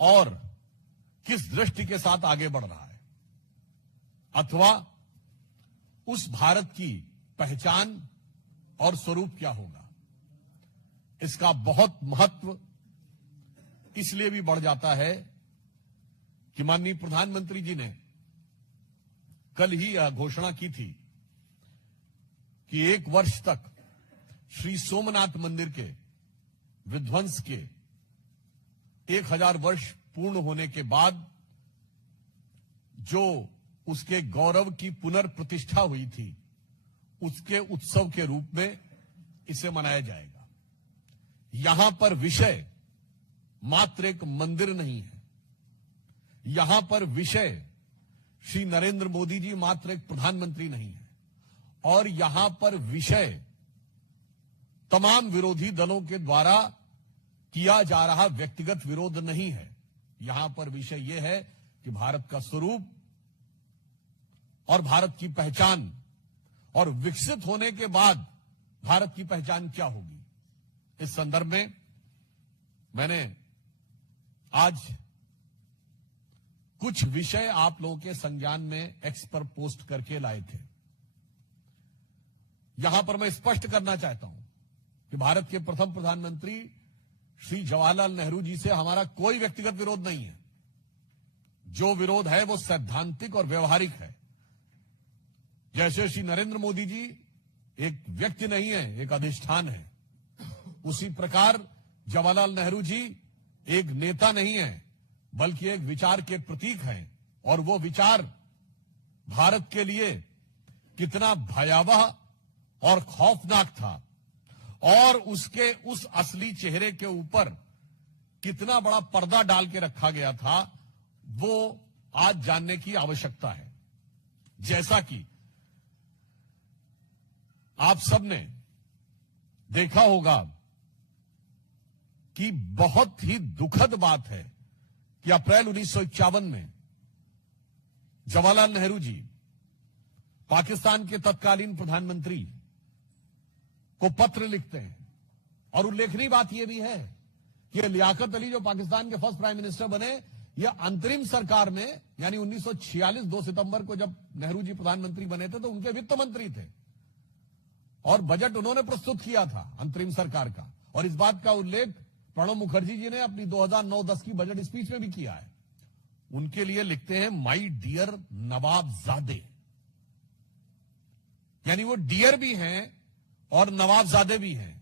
और किस दृष्टि के साथ आगे बढ़ रहा है, अथवा उस भारत की पहचान और स्वरूप क्या होगा। इसका बहुत महत्व इसलिए भी बढ़ जाता है कि माननीय प्रधानमंत्री जी ने कल ही यह घोषणा की थी कि 1 वर्ष तक श्री सोमनाथ मंदिर के विध्वंस के 1000 वर्ष पूर्ण होने के बाद जो उसके गौरव की पुनर्प्रतिष्ठा हुई थी, उसके उत्सव के रूप में इसे मनाया जाएगा। यहां पर विषय मात्र एक मंदिर नहीं है, यहां पर विषय श्री नरेंद्र मोदी जी मात्र एक प्रधानमंत्री नहीं है, और यहां पर विषय तमाम विरोधी दलों के द्वारा किया जा रहा व्यक्तिगत विरोध नहीं है। यहां पर विषय यह है कि भारत का स्वरूप और भारत की पहचान और विकसित होने के बाद भारत की पहचान क्या होगी। इस संदर्भ में मैंने आज कुछ विषय आप लोगों के संज्ञान में एक्स पर पोस्ट करके लाए थे। यहां पर मैं स्पष्ट करना चाहता हूं कि भारत के प्रथम प्रधानमंत्री श्री जवाहरलाल नेहरू जी से हमारा कोई व्यक्तिगत विरोध नहीं है। जो विरोध है वो सैद्धांतिक और व्यवहारिक है। जैसे श्री नरेंद्र मोदी जी एक व्यक्ति नहीं है, एक अधिष्ठान है, उसी प्रकार जवाहरलाल नेहरू जी एक नेता नहीं है, बल्कि एक विचार के प्रतीक हैं। और वो विचार भारत के लिए कितना भयावह और खौफनाक था, और उसके उस असली चेहरे के ऊपर कितना बड़ा पर्दा डाल के रखा गया था, वो आज जानने की आवश्यकता है। जैसा कि आप सबने देखा होगा कि बहुत ही दुखद बात है कि अप्रैल 1951 में जवाहरलाल नेहरू जी पाकिस्तान के तत्कालीन प्रधानमंत्री को पत्र लिखते हैं, और उल्लेखनीय बात यह भी है कि लियाकत अली जो पाकिस्तान के फर्स्ट प्राइम मिनिस्टर बने, यह अंतरिम सरकार में यानी 1946 2 सितंबर को जब नेहरू जी प्रधानमंत्री बने थे तो उनके वित्त मंत्री थे, और बजट उन्होंने प्रस्तुत किया था अंतरिम सरकार का। और इस बात का उल्लेख प्रणब मुखर्जी जी ने अपनी 2009-10 की बजट स्पीच में भी किया है। उनके लिए लिखते हैं माई डियर नवाबजादे, यानी वो डियर भी हैं और नवाबजादे भी हैं।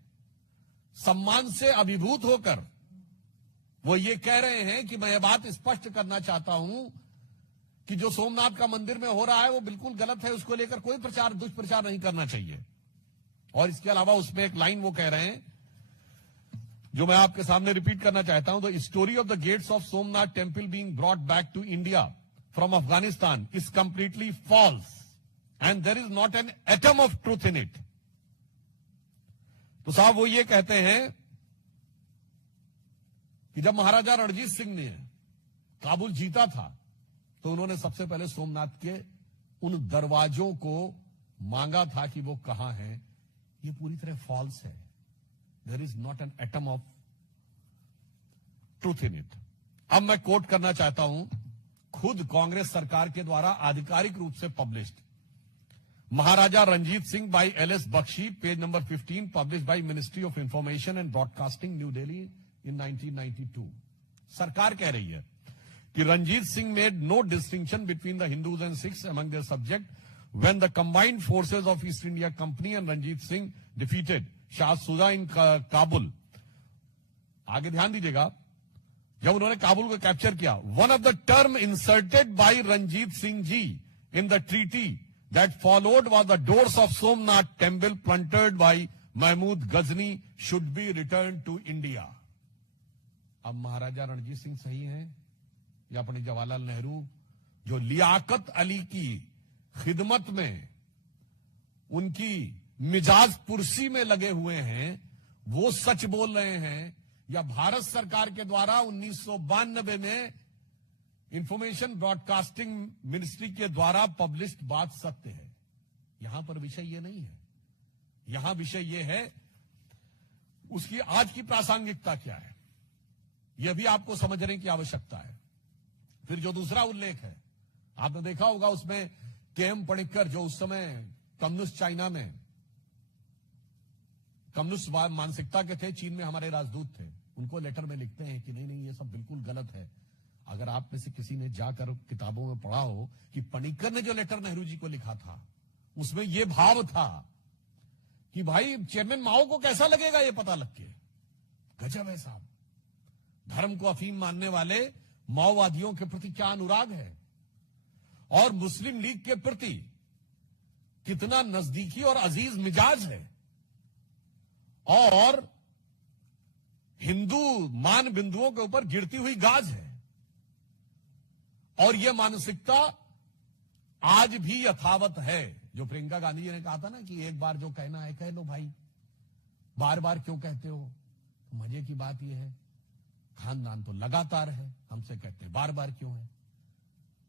सम्मान से अभिभूत होकर वो ये कह रहे हैं कि मैं ये बात स्पष्ट करना चाहता हूं कि जो सोमनाथ का मंदिर में हो रहा है वो बिल्कुल गलत है, उसको लेकर कोई प्रचार दुष्प्रचार नहीं करना चाहिए। और इसके अलावा उसमें एक लाइन वो कह रहे हैं जो मैं आपके सामने रिपीट करना चाहता हूं, the story of the gates of Somnath temple being brought back to India from Afghanistan is completely false and there is not an atom of truth in it. तो साहब वो ये कहते हैं कि जब महाराजा रणजीत सिंह ने काबुल जीता था तो उन्होंने सबसे पहले सोमनाथ के उन दरवाजों को मांगा था कि वो कहां हैं। ये पूरी तरह फॉल्स है। There is not an atom of truth in it. अब मैं कोट करना चाहता हूं खुद कांग्रेस सरकार के द्वारा आधिकारिक रूप से published Maharaja Ranjit Singh by L S. Bakshi, page number 15, published by ministry of information and broadcasting, new Delhi in 1992। सरकार कह रही है कि Ranjit Singh made no distinction between the Hindus and Sikhs among their subject when the combined forces of East India Company and Ranjit Singh defeated Shah Sudha in Kabul। आगे ध्यान दीजिएगा, जब उन्होंने काबुल को कैप्चर किया, one of the term inserted by Ranjit Singh ji in the treaty that followed was the doors of Somnath temple plundered by Mahmud Ghazni should be returned to India। अब महाराजा रणजीत सिंह सही हैं या अपने जवाहरलाल नेहरू जो लियाकत अली की खिदमत में उनकी मिजाज पुरसी में लगे हुए हैं, वो सच बोल रहे हैं, या भारत सरकार के द्वारा 1992 में इंफॉर्मेशन ब्रॉडकास्टिंग मिनिस्ट्री के द्वारा पब्लिश्ड बात सत्य है। यहां पर विषय ये नहीं है। यहां विषय ये है उसकी आज की प्रासंगिकता क्या है। यह भी आपको समझने की आवश्यकता है। फिर जो दूसरा उल्लेख है, आपने देखा होगा उसमें के.एम. पणिक्कर, जो उस समय कम्युनिस्ट चाइना में कम्युनिस्ट मानसिकता के थे, चीन में हमारे राजदूत थे, उनको लेटर में लिखते हैं कि नहीं नहीं, ये सब बिल्कुल गलत है। अगर आप में से किसी ने जाकर किताबों में पढ़ा हो कि पणिक्कर ने जो लेटर नेहरू जी को लिखा था, उसमें यह भाव था कि भाई चेयरमैन माओ को कैसा लगेगा ये पता लग के। गजब है साहब, धर्म को अफीम मानने वाले माओवादियों के प्रति क्या अनुराग है, और मुस्लिम लीग के प्रति कितना नजदीकी और अजीज मिजाज है, और हिंदू मान बिंदुओं के ऊपर गिरती हुई गाज है। और यह मानसिकता आज भी यथावत है। जो प्रियंका गांधी जी ने कहा था ना कि एक बार जो कहना है कह लो भाई, बार बार क्यों कहते हो। तो मजे की बात यह है, खानदान तो लगातार है, हमसे कहते हैं बार बार क्यों है।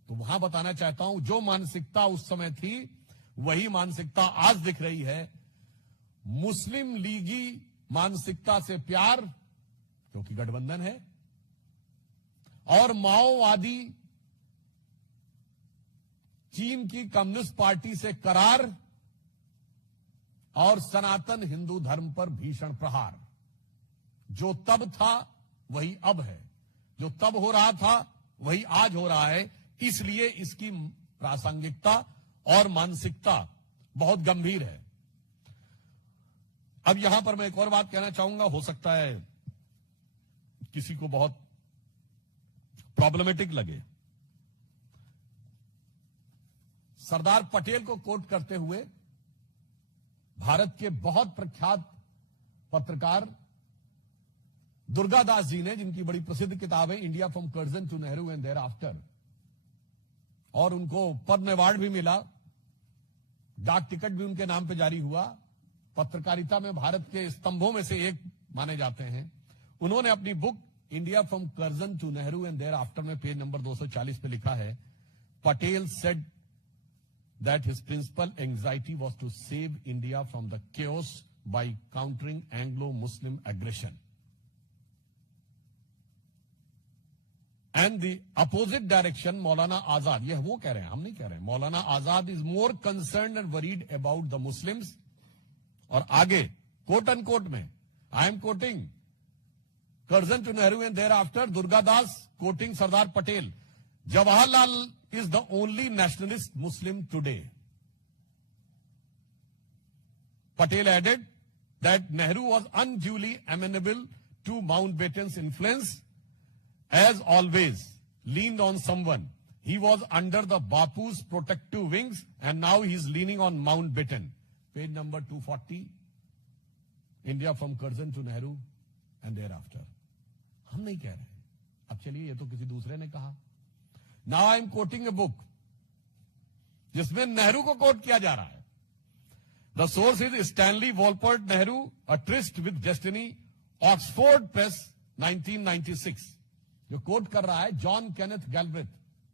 तो वहां बताना चाहता हूं, जो मानसिकता उस समय थी वही मानसिकता आज दिख रही है। मुस्लिम लीगी मानसिकता से प्यार, क्योंकि गठबंधन है, और माओवादी चीन की कम्युनिस्ट पार्टी से करार, और सनातन हिंदू धर्म पर भीषण प्रहार। जो तब था वही अब है, जो तब हो रहा था वही आज हो रहा है। इसलिए इसकी प्रासंगिकता और मानसिकता बहुत गंभीर है। अब यहां पर मैं एक और बात कहना चाहूंगा, हो सकता है किसी को बहुत प्रॉब्लमेटिक लगे। सरदार पटेल को कोट करते हुए भारत के बहुत प्रख्यात पत्रकार दुर्गादास जी ने, जिनकी बड़ी प्रसिद्ध किताब है India from Curzon to Nehru and thereafter, और उनको पद्म अवार्ड भी मिला, डाक टिकट भी उनके नाम पे जारी हुआ, पत्रकारिता में भारत के स्तंभों में से एक माने जाते हैं। उन्होंने अपनी book India from Curzon to Nehru and thereafter में पेज नंबर 240 पे लिखा है, Patel said that his principal anxiety was to save India from the chaos by countering Anglo-Muslim aggression. And the opposite direction, Maulana Azad, यह वो कह रहे हैं, हम नहीं कह रहे हैं, Maulana Azad is more concerned and worried about the Muslims. और आगे कोट अनकोट में, I am quoting Curzon to Nehru and thereafter, Durgadas quoting Sardar Patel, Jawaharlal is the only nationalist Muslim today. Patel added that Nehru was unduly amenable to Mountbatten's influence, as always leaned on someone. He was under the Bapu's protective wings and now he is leaning on Mountbatten. Page number 240, India from Curzon to Nehru and thereafter. हम नहीं कह रहे, अब चलिए ये तो किसी दूसरे ने कहा। Now I am quoting a book जिसमें नेहरू को कोट किया जा रहा है। The source is Stanley Walport Nehru, A Tryst with Destiny, Oxford Press, 1996। जो कोट कर रहा है जॉन केनेथ गैल्ब्रेथ,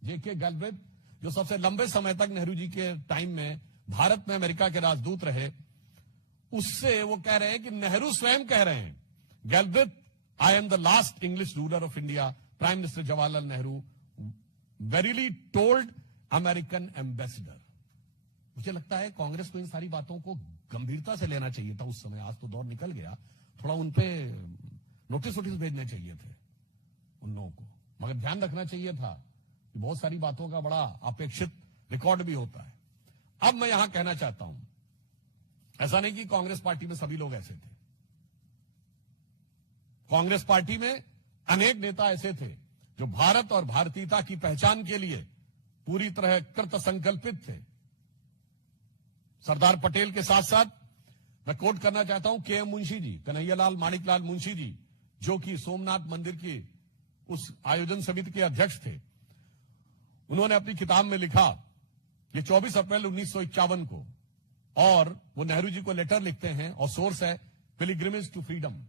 जेके गैल्ब्रेथ, जो सबसे लंबे समय तक नेहरू जी के टाइम में भारत में अमेरिका के राजदूत रहे। उससे वो कह रहे हैं कि नेहरू स्वयं कह रहे हैं, Galbraith, I am the last English ruler of India, prime minister Jawaharlal Nehru verily told American ambassador. मुझे लगता है कांग्रेस को इन सारी बातों को गंभीरता से लेना चाहिए था उस समय। आज तो दौर निकल गया, थोड़ा उनपे नोटिस भेजने चाहिए थे उन लोगों को, मगर ध्यान रखना चाहिए था कि बहुत सारी बातों का बड़ा अपेक्षित रिकॉर्ड भी होता है। अब मैं यहां कहना चाहता हूं, ऐसा नहीं कि कांग्रेस पार्टी में सभी लोग ऐसे थे। कांग्रेस पार्टी में अनेक नेता ऐसे थे जो भारत और भारतीयता की पहचान के लिए पूरी तरह कृत संकल्पित थे। सरदार पटेल के साथ साथ मैं कोट करना चाहता हूं के.एम. मुंशी जी, कन्हैयालाल माणिकलाल मुंशी जी, जो कि सोमनाथ मंदिर की उस आयोजन समिति के अध्यक्ष थे। उन्होंने अपनी किताब में लिखा, ये 24 अप्रैल 1951 को, और वो नेहरू जी को लेटर लिखते हैं और सोर्स है पिलग्रिमेज टू फ्रीडम।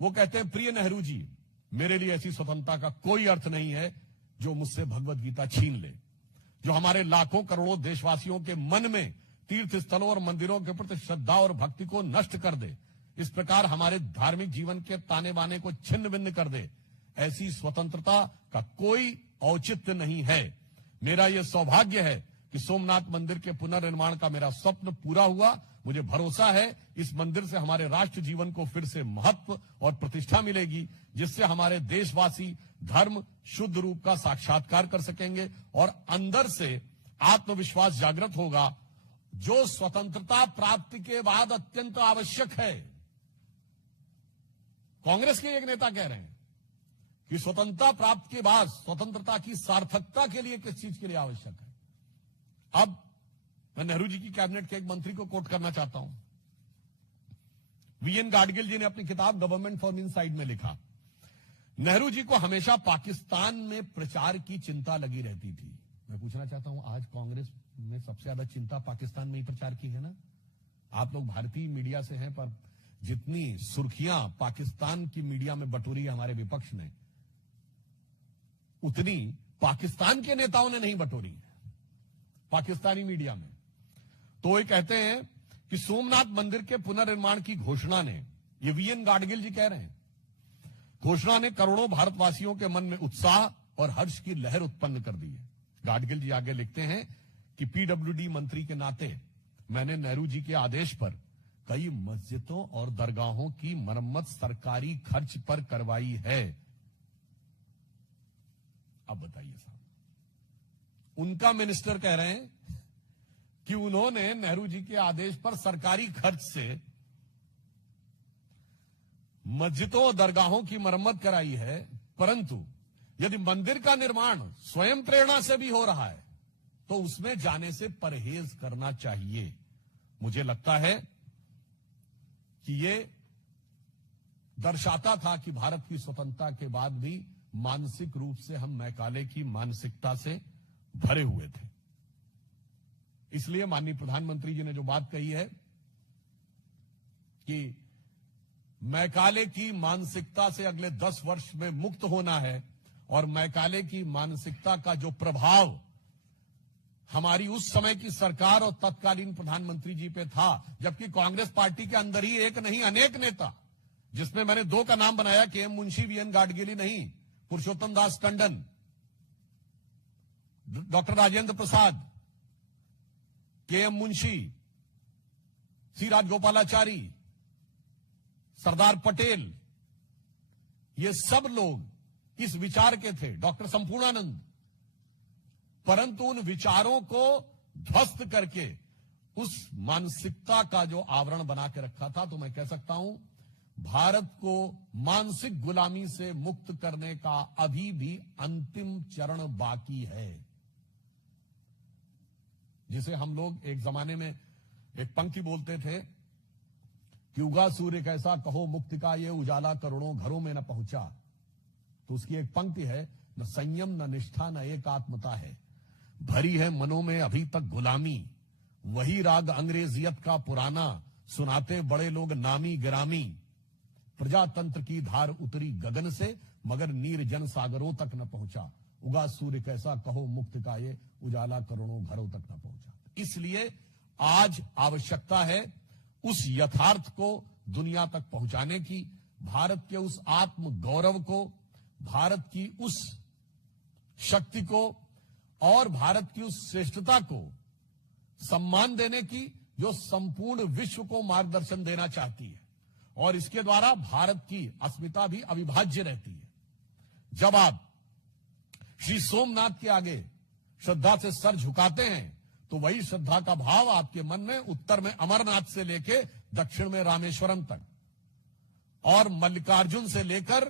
वो कहते हैं, प्रिय नेहरू जी, मेरे लिए ऐसी स्वतंत्रता का कोई अर्थ नहीं है जो मुझसे भगवत गीता छीन ले, जो हमारे लाखों करोड़ों देशवासियों के मन में तीर्थ स्थलों और मंदिरों के प्रति श्रद्धा और भक्ति को नष्ट कर दे, इस प्रकार हमारे धार्मिक जीवन के ताने बाने को छिन्न भिन्न कर दे। ऐसी स्वतंत्रता का कोई औचित्य नहीं है। मेरा यह सौभाग्य है कि सोमनाथ मंदिर के पुनर्निर्माण का मेरा स्वप्न पूरा हुआ। मुझे भरोसा है इस मंदिर से हमारे राष्ट्र जीवन को फिर से महत्व और प्रतिष्ठा मिलेगी, जिससे हमारे देशवासी धर्म शुद्ध रूप का साक्षात्कार कर सकेंगे और अंदर से आत्मविश्वास जागृत होगा, जो स्वतंत्रता प्राप्ति के बाद अत्यंत आवश्यक है। कांग्रेस के एक नेता कह रहे हैं कि स्वतंत्रता प्राप्त के बाद स्वतंत्रता की सार्थकता के लिए किस चीज के लिए आवश्यक है। अब मैं नेहरू जी की कैबिनेट के एक मंत्री को कोट करना चाहता हूं। वीएन गाडगिल जी ने अपनी किताब गवर्नमेंट फ्रॉम इनसाइड में लिखा, नेहरू जी को हमेशा पाकिस्तान में प्रचार की चिंता लगी रहती थी। मैं पूछना चाहता हूं, आज कांग्रेस में सबसे ज्यादा चिंता पाकिस्तान में ही प्रचार की है ना? आप लोग भारतीय मीडिया से हैं, पर जितनी सुर्खियां पाकिस्तान की मीडिया में बटोरी है हमारे विपक्ष ने, उतनी पाकिस्तान के नेताओं ने नहीं बटोरी है पाकिस्तानी मीडिया में। तो ये कहते हैं कि सोमनाथ मंदिर के पुनर्निर्माण की घोषणा ने, ये वीएन गाडगिल जी कह रहे हैं, घोषणा ने करोड़ों भारतवासियों के मन में उत्साह और हर्ष की लहर उत्पन्न कर दी है। गाडगिल जी आगे लिखते हैं कि पीडब्ल्यूडी मंत्री के नाते मैंने नेहरू जी के आदेश पर कई मस्जिदों और दरगाहों की मरम्मत सरकारी खर्च पर करवाई है। अब बताइए साहब, उनका मिनिस्टर कह रहे हैं कि उन्होंने नेहरू जी के आदेश पर सरकारी खर्च से मस्जिदों और दरगाहों की मरम्मत कराई है, परंतु यदि मंदिर का निर्माण स्वयं प्रेरणा से भी हो रहा है तो उसमें जाने से परहेज करना चाहिए। मुझे लगता है कि ये दर्शाता था कि भारत की स्वतंत्रता के बाद भी मानसिक रूप से हम मैकाले की मानसिकता से भरे हुए थे। इसलिए माननीय प्रधानमंत्री जी ने जो बात कही है कि मैकाले की मानसिकता से अगले 10 वर्ष में मुक्त होना है, और मैकाले की मानसिकता का जो प्रभाव हमारी उस समय की सरकार और तत्कालीन प्रधानमंत्री जी पे था, जबकि कांग्रेस पार्टी के अंदर ही एक नहीं अनेक नेता, जिसमें मैंने 2 का नाम बनाया, के एम मुंशी, वीएन गाडगिल नहीं, पुरुषोत्तम दास टंडन, डॉक्टर राजेंद्र प्रसाद, के एम मुंशी, सी राजगोपालाचारी, सरदार पटेल, ये सब लोग इस विचार के थे, डॉक्टर संपूर्णानंद, परंतु उन विचारों को ध्वस्त करके उस मानसिकता का जो आवरण बना के रखा था, तो मैं कह सकता हूं भारत को मानसिक गुलामी से मुक्त करने का अभी भी अंतिम चरण बाकी है, जिसे हम लोग एक जमाने में एक पंक्ति बोलते थे कि उगा सूर्य कैसा कहो मुक्ति का ये उजाला करोड़ों घरों में न पहुंचा। तो उसकी एक पंक्ति है, न संयम न निष्ठा न एकात्मता है, भरी है मनों में अभी तक गुलामी, वही राग अंग्रेजियत का पुराना, सुनाते बड़े लोग नामी गिरामी, प्रजातंत्र की धार उतरी गगन से मगर नीर जन सागरों तक न पहुंचा, उगा सूर्य कैसा कहो मुक्त का ये उजाला करोड़ों घरों तक न पहुंचा। इसलिए आज आवश्यकता है उस यथार्थ को दुनिया तक पहुंचाने की, भारत के उस आत्म गौरव को, भारत की उस शक्ति को और भारत की उस श्रेष्ठता को सम्मान देने की, जो संपूर्ण विश्व को मार्गदर्शन देना चाहती है, और इसके द्वारा भारत की अस्मिता भी अविभाज्य रहती है। जब आप श्री सोमनाथ के आगे श्रद्धा से सर झुकाते हैं तो वही श्रद्धा का भाव आपके मन में उत्तर में अमरनाथ से लेकर दक्षिण में रामेश्वरम तक और मल्लिकार्जुन से लेकर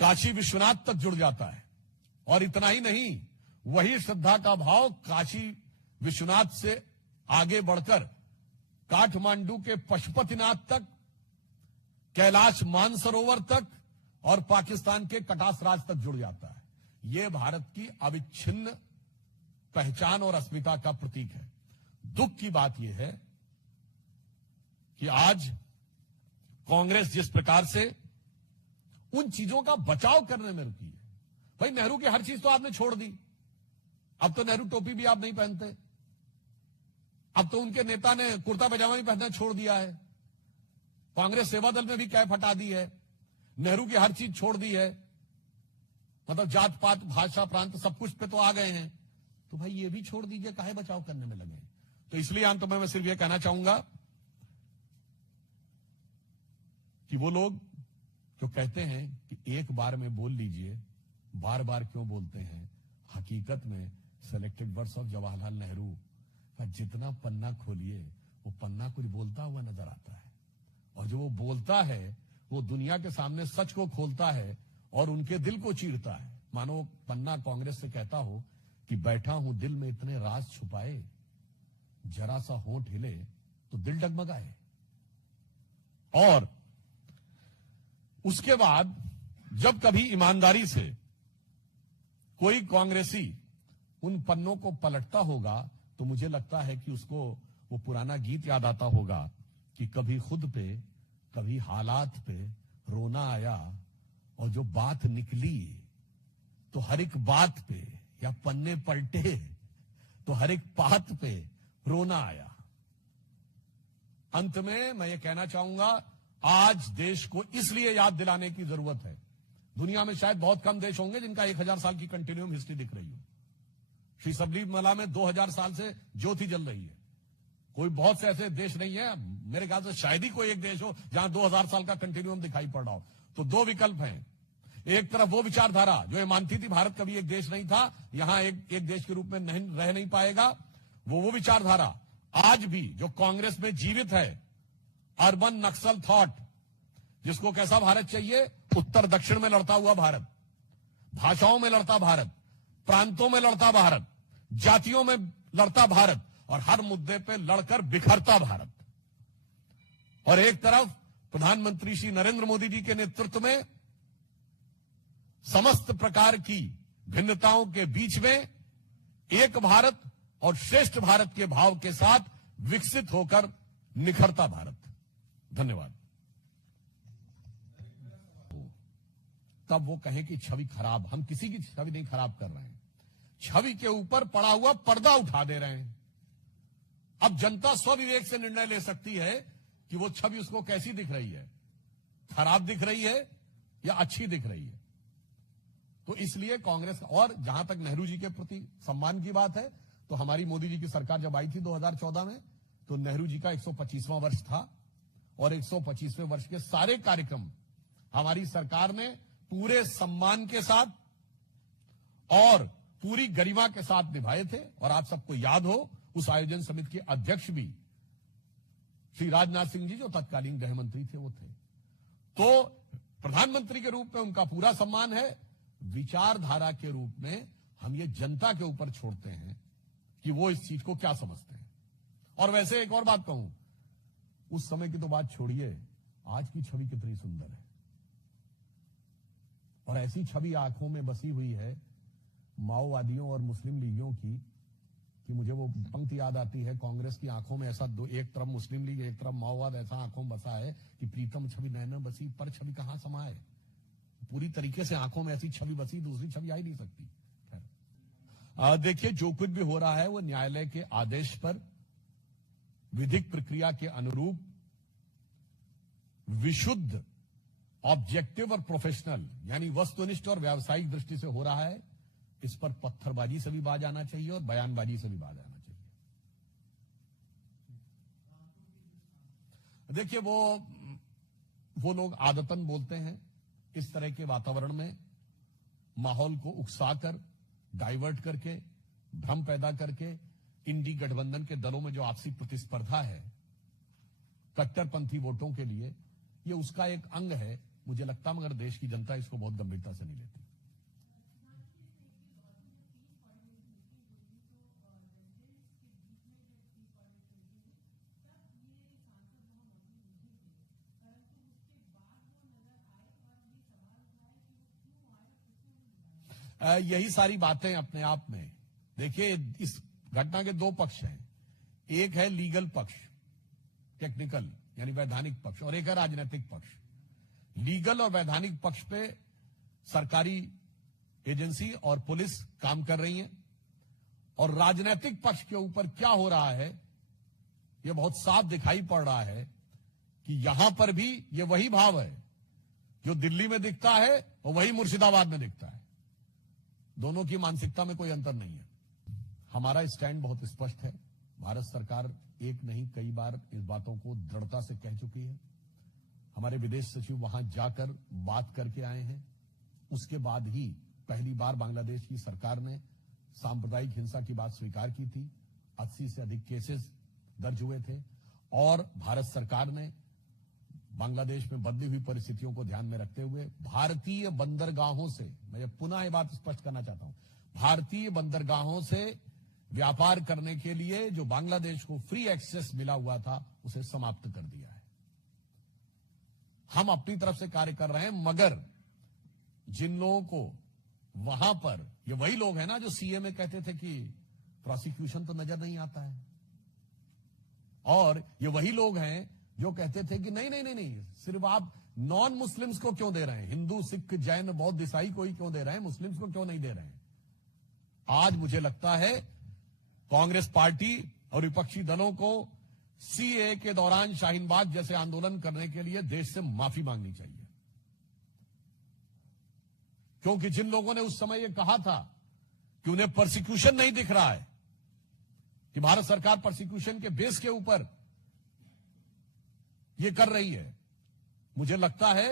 काशी विश्वनाथ तक जुड़ जाता है। और इतना ही नहीं, वही श्रद्धा का भाव काशी विश्वनाथ से आगे बढ़कर काठमांडू के पशुपतिनाथ तक, कैलाश मानसरोवर तक और पाकिस्तान के कटासराज तक जुड़ जाता है। यह भारत की अविच्छिन्न पहचान और अस्मिता का प्रतीक है। दुख की बात यह है कि आज कांग्रेस जिस प्रकार से उन चीजों का बचाव करने में रुकी है, भाई नेहरू की हर चीज तो आपने छोड़ दी, अब तो नेहरू टोपी भी आप नहीं पहनते, अब तो उनके नेता ने कुर्ता पैजामा भी पहनना छोड़ दिया है, कांग्रेस सेवा दल में भी कैप हटा दी है, नेहरू की हर चीज छोड़ दी है, मतलब जात पात भाषा प्रांत सब कुछ पे तो आ गए हैं, तो भाई ये भी छोड़ दीजिए, काहे बचाव करने में लगे। तो इसलिए अंत में मैं सिर्फ ये कहना चाहूंगा कि वो लोग जो कहते हैं कि एक बार में बोल लीजिए, बार बार क्यों बोलते हैं। हकीकत में selected words of Jawaharlal Nehru का जितना पन्ना खोलिए वो पन्ना कुछ बोलता हुआ नजर आता है, और जो वो बोलता है वो दुनिया के सामने सच को खोलता है और उनके दिल को चीरता है। मानो पन्ना कांग्रेस से कहता हो कि बैठा हूं दिल में इतने राज छुपाए, जरा सा होंठ हिले तो दिल डगमगाए। और उसके बाद जब कभी ईमानदारी से कोई कांग्रेसी उन पन्नों को पलटता होगा तो मुझे लगता है कि उसको वो पुराना गीत याद आता होगा कि कभी खुद पे कभी हालात पे रोना आया, और जो बात निकली तो हर एक बात पे, या पन्ने पलटे तो हर एक बात पे रोना आया। अंत में मैं ये कहना चाहूंगा, आज देश को इसलिए याद दिलाने की जरूरत है। दुनिया में शायद बहुत कम देश होंगे जिनका 1000 साल की कंटिन्यूम हिस्ट्री दिख रही हो। श्री सबरीमला में 2000 साल से ज्योति जल रही है। कोई बहुत से ऐसे देश नहीं है, मेरे ख्याल से शायद ही कोई एक देश हो जहां 2000 साल का कंटिन्यूम दिखाई पड़ रहा हो। तो दो विकल्प हैं, एक तरफ वो विचारधारा जो ये मानती थी भारत कभी एक देश नहीं था, यहां एक देश के रूप में रह नहीं पाएगा, वो विचारधारा आज भी जो कांग्रेस में जीवित है, अर्बन नक्सल थॉट, जिसको कैसा भारत चाहिए, उत्तर दक्षिण में लड़ता हुआ भारत, भाषाओं में लड़ता भारत, प्रांतों में लड़ता भारत, जातियों में लड़ता भारत, और हर मुद्दे पे लड़कर बिखरता भारत। और एक तरफ प्रधानमंत्री श्री नरेंद्र मोदी जी के नेतृत्व में समस्त प्रकार की भिन्नताओं के बीच में एक भारत और श्रेष्ठ भारत के भाव के साथ विकसित होकर निखरता भारत। धन्यवाद। तब वो कहें कि छवि खराब, हम किसी की छवि नहीं खराब कर रहे हैं, छवि के ऊपर पड़ा हुआ पर्दा उठा दे रहे हैं। अब जनता स्वविवेक से निर्णय ले सकती है कि वो छवि उसको कैसी दिख रही है, खराब दिख रही है या अच्छी दिख रही है। तो इसलिए कांग्रेस, और जहां तक नेहरू जी के प्रति सम्मान की बात है, तो हमारी मोदी जी की सरकार जब आई थी 2014 में, तो नेहरू जी का 125वां वर्ष था, और 125वें वर्ष के सारे कार्यक्रम हमारी सरकार ने पूरे सम्मान के साथ और पूरी गरिमा के साथ निभाए थे। और आप सबको याद हो, उस आयोजन समिति के अध्यक्ष भी श्री राजनाथ सिंह जी, जो तत्कालीन गृह मंत्री थे, वो थे। तो प्रधानमंत्री के रूप में उनका पूरा सम्मान है। विचारधारा के रूप में हम ये जनता के ऊपर छोड़ते हैं कि वो इस चीज को क्या समझते हैं। और वैसे एक और बात कहूं, उस समय की तो बात छोड़िए, आज की छवि कितनी सुंदर है, और ऐसी छवि आंखों में बसी हुई है माओवादियों और मुस्लिम लीगियों की, कि मुझे वो पंक्ति याद आती है, कांग्रेस की आंखों में ऐसा दो, एक तरफ मुस्लिम लीग एक तरफ माओवाद, ऐसा आंखों में बसा है कि प्रीतम छवि नैना बसी पर छवि कहां समाए। पूरी तरीके से आंखों में ऐसी छवि बसी, दूसरी छवि आ ही नहीं सकती। देखिए, जो कुछ भी हो रहा है वो न्यायालय के आदेश पर विधिक प्रक्रिया के अनुरूप विशुद्ध, ऑब्जेक्टिव और प्रोफेशनल, यानी वस्तुनिष्ठ और व्यावसायिक दृष्टि से हो रहा है। इस पर पत्थरबाजी से भी बाज आना चाहिए और बयानबाजी से भी बाज आना चाहिए। देखिए, वो लोग आदतन बोलते हैं इस तरह के वातावरण में, माहौल को उकसाकर, डाइवर्ट करके, भ्रम पैदा करके, इंडी गठबंधन के दलों में जो आपसी प्रतिस्पर्धा है कट्टरपंथी वोटों के लिए, ये उसका एक अंग है। मुझे लगता है मगर देश की जनता इसको बहुत गंभीरता से नहीं लेती। यही सारी बातें अपने आप में, देखिए, इस घटना के दो पक्ष हैं। एक है लीगल पक्ष, टेक्निकल यानी वैधानिक पक्ष, और एक है राजनीतिक पक्ष। लीगल और वैधानिक पक्ष पे सरकारी एजेंसी और पुलिस काम कर रही है, और राजनीतिक पक्ष के ऊपर क्या हो रहा है यह बहुत साफ दिखाई पड़ रहा है कि यहां पर भी ये वही भाव है जो दिल्ली में दिखता है वो वही मुर्शिदाबाद में दिखता है। दोनों की मानसिकता में कोई अंतर नहीं है। हमारा स्टैंड बहुत स्पष्ट है। भारत सरकार एक नहीं कई बार इस बातों को दृढ़ता से कह चुकी है। हमारे विदेश सचिव वहां जाकर बात करके आए हैं। उसके बाद ही पहली बार बांग्लादेश की सरकार ने सांप्रदायिक हिंसा की बात स्वीकार की थी। 80 से अधिक केसेस दर्ज हुए थे और भारत सरकार ने बांग्लादेश में बदली हुई परिस्थितियों को ध्यान में रखते हुए भारतीय बंदरगाहों से, मैं पुनः ये बात स्पष्ट करना चाहता हूं, भारतीय बंदरगाहों से व्यापार करने के लिए जो बांग्लादेश को फ्री एक्सेस मिला हुआ था उसे समाप्त कर दिया है। हम अपनी तरफ से कार्य कर रहे हैं, मगर जिन लोगों को वहां पर, ये वही लोग हैं ना जो सीए में कहते थे कि प्रोसिक्यूशन तो नजर नहीं आता है, और ये वही लोग हैं जो कहते थे कि नहीं, सिर्फ आप नॉन मुस्लिम्स को क्यों दे रहे हैं, हिंदू सिख जैन बौद्ध ईसाई को ही क्यों दे रहे हैं, मुस्लिम्स को क्यों नहीं दे रहे हैं। आज मुझे लगता है कांग्रेस पार्टी और विपक्षी दलों को सीए के दौरान शाहीन बाग जैसे आंदोलन करने के लिए देश से माफी मांगनी चाहिए, क्योंकि जिन लोगों ने उस समय यह कहा था कि उन्हें परसिक्यूशन नहीं दिख रहा है, कि भारत सरकार परसिक्यूशन के बेस के ऊपर यह कर रही है, मुझे लगता है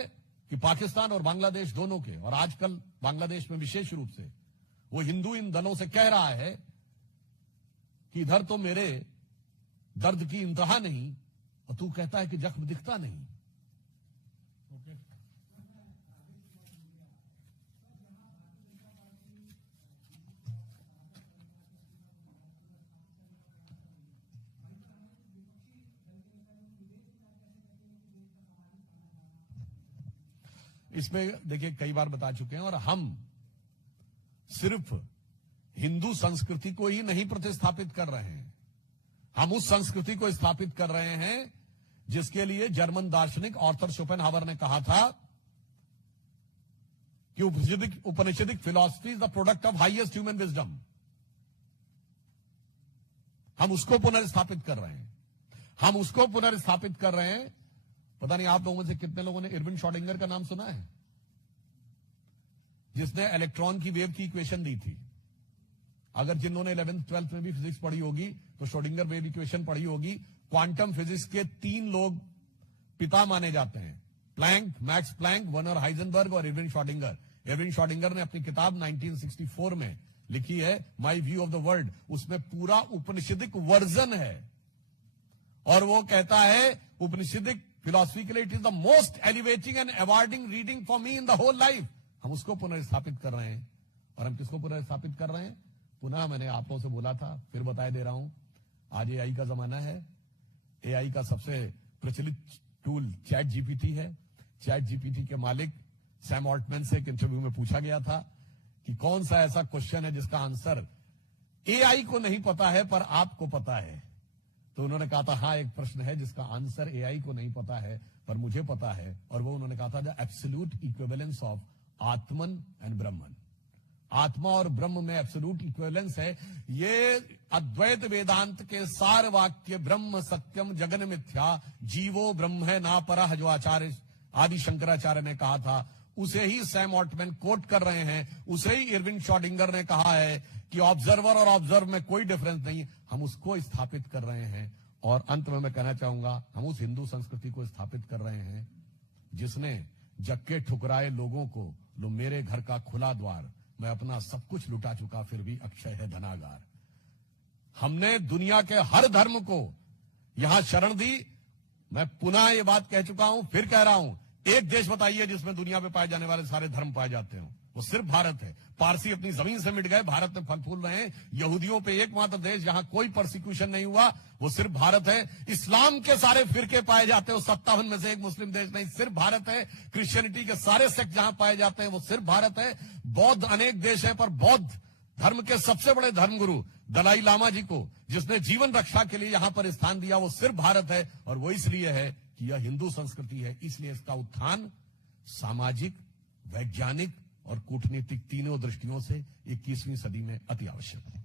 कि पाकिस्तान और बांग्लादेश दोनों के, और आजकल बांग्लादेश में विशेष रूप से वो हिंदू इन दलों से कह रहा है कि इधर तो मेरे दर्द की इंतहा नहीं और तू कहता है कि जख्म दिखता नहीं। इसमें देखिए कई बार बता चुके हैं, और हम सिर्फ हिंदू संस्कृति को ही नहीं प्रतिस्थापित कर रहे हैं, हम उस संस्कृति को स्थापित कर रहे हैं जिसके लिए जर्मन दार्शनिक आर्थर शोपेनहावर ने कहा था कि Upanishadic philosophy is the product of highest human wisdom. हम उसको पुनर्स्थापित कर रहे हैं, हम उसको पुनर्स्थापित कर रहे हैं। पता नहीं आप लोगों में से कितने लोगों ने इरविन श्रोडिंगर का नाम सुना है, जिसने इलेक्ट्रॉन की वेव की इक्वेशन दी थी। अगर जिन्होंने 11th 12th में भी फिजिक्स पढ़ी होगी तो श्रोडिंगर वेव इक्वेशन पढ़ी होगी। क्वांटम फिजिक्स के 3 लोग पिता माने जाते हैं, Planck, Max Planck, Werner Heisenberg और इरविन श्रोडिंगर। इरविन श्रोडिंगर ने अपनी किताब 1964 में लिखी है my view of the world, उसमें पूरा उपनिषदिक वर्जन है, और वो कहता है उपनिषदिक फिलॉसफी के लिए it is the most elevating and awarding reading for me in the whole life. हम उसको पुनर्स्थापित कर रहे हैं, और हम किसको पुनर्स्थापित कर रहे हैं? पुनः मैंने आप लोगों से बोला था, फिर बताए दे रहा हूं, आज एआई का जमाना है। एआई का सबसे प्रचलित टूल चैट जीपीटी है। चैट जीपीटी के मालिक सैम ऑल्टमैन से एक इंटरव्यू में पूछा गया था कि कौन सा ऐसा क्वेश्चन है जिसका आंसर एआई को नहीं पता है पर आपको पता है। तो उन्होंने कहा था हाँ, एक प्रश्न है जिसका आंसर एआई को नहीं पता है पर मुझे पता है, और वो उन्होंने कहा था the absolute equivalence of Atman and ब्रह्मन। आत्मा और ब्रह्म में एब्सोल्यूट इक्विवेलेंस है। ये अद्वैत वेदांत के सार वाक्य ब्रह्म सत्यम जगन मिथ्या जीवो ब्रह्म है ना परह, जो आचार्य आदि शंकराचार्य ने कहा था, उसे ही सैम ऑल्टमैन कोट कर रहे हैं। उसे ही इरविन श्रोडिंगर ने कहा है कि ऑब्जर्वर और ऑब्जर्व में कोई डिफरेंस नहीं। हम उसको स्थापित कर रहे हैं, और अंत में मैं कहना चाहूंगा हम उस हिंदू संस्कृति को स्थापित कर रहे हैं जिसने जक्के ठुकराए लोगों को, लो मेरे घर का खुला द्वार, मैं अपना सब कुछ लुटा चुका फिर भी अक्षय है धनागार। हमने दुनिया के हर धर्म को यहां शरण दी। मैं पुनः ये बात कह चुका हूं, फिर कह रहा हूं, एक देश बताइए जिसमें दुनिया में पाए जाने वाले सारे धर्म पाए जाते हो, वो सिर्फ भारत है। पारसी अपनी जमीन से मिट गए, भारत में फल फूल रहे हैं। यहूदियों पे एकमात्र देश जहां कोई परसिक्यूशन नहीं हुआ वो सिर्फ भारत है। इस्लाम के सारे फिरके पाए जाते हैं, 57 में से एक मुस्लिम देश नहीं, सिर्फ भारत है। क्रिश्चियनिटी के सारे सेक्ट जहां पाए जाते हैं वो सिर्फ भारत है। बौद्ध अनेक देश हैं, पर बौद्ध धर्म के सबसे बड़े धर्मगुरु दलाई लामा जी को जिसने जीवन रक्षा के लिए यहां पर स्थान दिया वो सिर्फ भारत है, और वो इसलिए है कि यह हिंदू संस्कृति है। इसलिए इसका उत्थान सामाजिक, वैज्ञानिक और कूटनीतिक तीनों दृष्टियों से 21वीं सदी में अति आवश्यक है।